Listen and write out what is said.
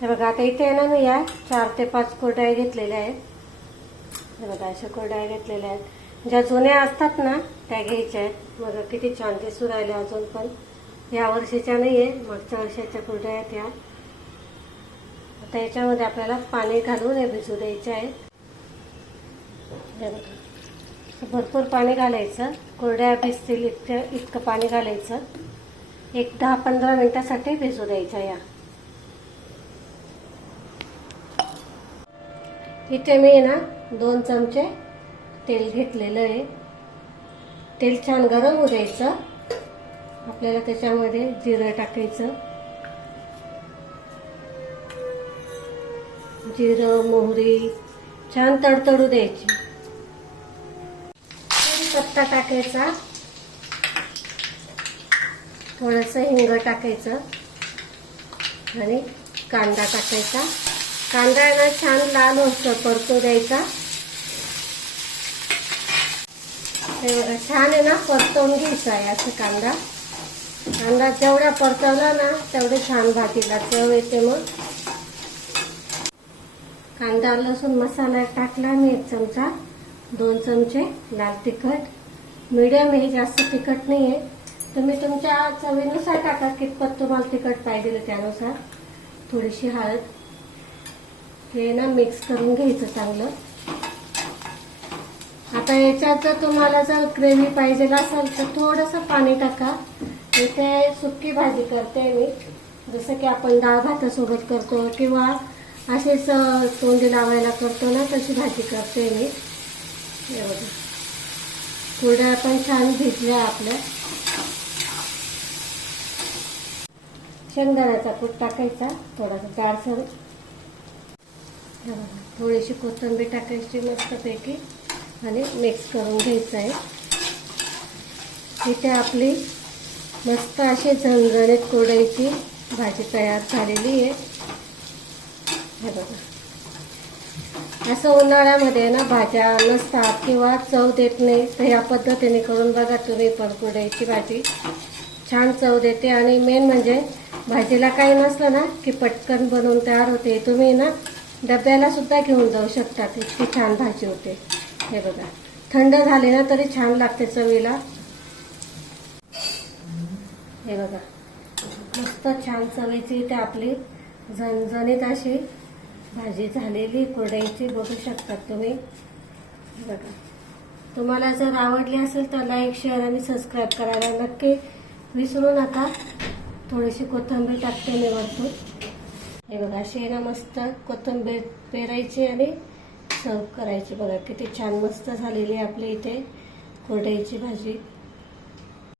हे बघा, आता इथे आहे ना मी या 4 ते 5 कुरडया घेतलेल्या आहेत. हे बघा, अशा कुरडया घेतलेल्या आहेत. ज्या जुन्या असतात ना त्या घ्यायच्या आहेत. बघा किती छान दिसू राहिल्या. अजून पण या वर्षीच्या नाही आहे, मागच्या वर्षाच्या कुरडया आहेत या. आता याच्यामध्ये आपल्याला पाणी घालून हे भिजू द्यायचे आहेत. हे बघा, भरपूर पाणी घालायचं. कुरडया भिजतील इतकं पाणी घालायचं. एक 10-15 मिनिटासाठी भिजू द्यायच्या या. इथे मी ना 2 चमचे तेल घेतलेलं आहे. तेल छान गरम होऊ द्यायचं. आपल्याला त्याच्यामध्ये जिरं टाकायचं. जिरं, मोहरी छान तडतडू द्यायची. कढीपत्ता टाकायचा. थोडंसं हिंग टाकायचं आणि कांदा टाकायचा. कांदा ना छान लाल होतं परतू द्यायचा. हे बघा, छान आहे ना परतवून घ्यायचा आहे असं कांदा. कांदा जेवढा परतवला ना तेवढे छान भाजीला चव येते. मग कांदा लसूण मसाला टाकला मी 1 चमचा. 2 चमचे लाल तिखट. मीडियम आहे, जास्त तिखट नाही आहे. तुम्ही तुमच्या चवीनुसार टाका, कितपत तुम्हाला तिखट पाहिजे त्यानुसार. थोडीशी हळद. हे ना मिक्स करून घ्यायचं चांगलं. आता याच्यात जर तुम्हाला जर ग्रेव्ही पाहिजे असेल तर थोडंसं पाणी टाका. इथे सुकी भाजी करते मी, जसं की आपण डाळ भातासोबत करतो किंवा असेच तोंडी लावायला करतो ना, तशी भाजी करते मी. एवढं कुरडया पण छान भिजल्या आपल्या. शेंगदाण्याचा कूट टाकायचा थोडासा जाडसर. थोडीशी कोथिंबीर टाकायची मस्तपैकी आणि मिक्स करून घ्यायचं आहे. इथे आपली मस्त अशी झणझणीत कुरडयाची भाजी तयार झालेली आहे. हे बघा, असं उन्हाळ्यामध्ये ना भाज्या नसतात किंवा चव देत नाही, तर या पद्धतीने करून बघा तुम्ही पण. कुरडयाची भाजी छान चव देते आणि मेन म्हणजे भाजीला काही नसलं ना की पटकन बनवून तयार होते. तुम्ही ना डब्याला सुद्धा घेऊन जाऊ शकता, इतकी छान भाजी होते. हे बघा, थंड झाली ना तरी छान लागते चवीला. हे बघा, मस्त छान चवीची इथे आपली झणझणीत अशी भाजी झालेली कुरडयाची बघू शकता तुम्ही. बघा, तुम्हाला जर आवडली असेल तर लाईक, शेअर आणि सबस्क्राईब करायला नक्की विसरू नका. थोडीशी कोथिंबीर टाकते मी वरतून. हे बघा, अशी ना मस्त कोथिंबीर पेरायची आणि सर्व करायची. बघा किती छान मस्त झालेली आपली इथे कुरडयाची भाजी.